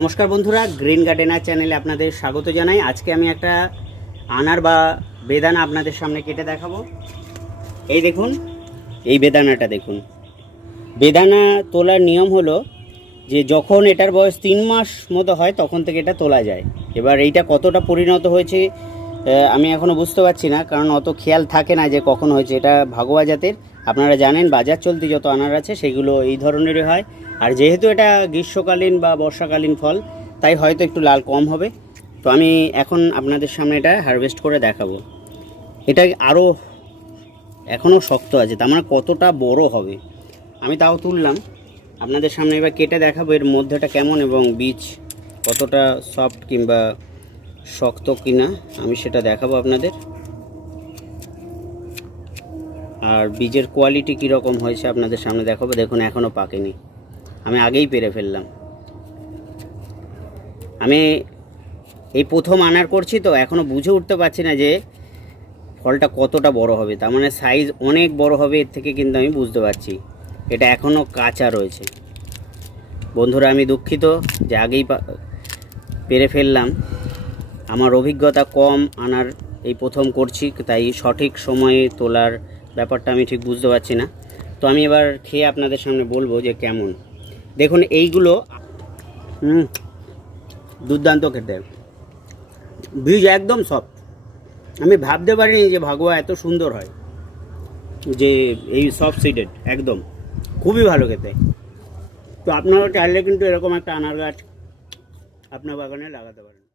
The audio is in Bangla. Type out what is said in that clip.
নমস্কার বন্ধুরা, গ্রিন গার্ডেনার চ্যানেলে আপনাদের স্বাগত জানাই। আজকে আমি একটা আনার বা বেদানা আপনাদের সামনে কেটে দেখাবো। এই দেখুন, এই বেদানাটা দেখুন। বেদানা তোলার নিয়ম হলো যে যখন এটার বয়স তিন মাস মতো হয়, তখন থেকে এটা তোলা যায়। এবার এইটা কতটা পরিণত হয়েছে আমি এখনও বুঝতে পারছি না, কারণ অত খেয়াল থাকে না যে কখন হয়েছে। এটা ভাগোয়া জাতের। আপনারা জানেন, বাজার চলতি যত আনার আছে, সেগুলো এই ধরনেরই হয়। আর যেহেতু এটা গ্রীষ্মকালীন বা বর্ষাকালীন ফল, তাই হয়তো একটু লাল কম হবে। তো আমি এখন আপনাদের সামনে এটা হারভেস্ট করে দেখাবো। এটা আরও এখনও শক্ত আছে, তার মানে কতটা বড় হবে। আমি তাও তুললাম। আপনাদের সামনে এবার কেটে দেখাবো এর মধ্যেটা কেমন এবং বীজ কতটা সফট কিংবা শক্ত কিনা, আমি সেটা দেখাবো আপনাদের। আর বীজের কোয়ালিটি কীরকম হয়েছে আপনাদের সামনে দেখাবো, দেখুন এখনও পাকেনি। আমি আগেই পেরে ফেললাম। আমি এই প্রথম আনার করছি তো এখনও বুঝে উঠতে পারছি না যে ফলটা কতটা বড় হবে। তার মানে সাইজ অনেক বড় হবে, এর থেকে কিন্তু আমি বুঝতে পারছি। এটা এখনও কাঁচা রয়েছে। বন্ধুরা, আমি দুঃখিত যে আগেই পেরে ফেললাম। আমার অভিজ্ঞতা কম আনার এই প্রথম করছি, তাই সঠিক সময়ে তোলার ব্যাপারটা আমি ঠিক বুঝতে পারছি না। তো আমি এবার খেয়ে আপনাদের সামনে বলব যে কেমন। দেখুন, এইগুলো দুর্দান্ত খেতে। বীজ একদম সফট আমি ভাবতে পারিনি যে ভাগোয়া এত সুন্দর হয়, যে এই সফট সিডেড একদম। খুবই ভালো খেতে। তো আপনারা চাইলে কিন্তু এরকম একটা আনার গাছ আপনার বাগানে লাগাতে পারেন।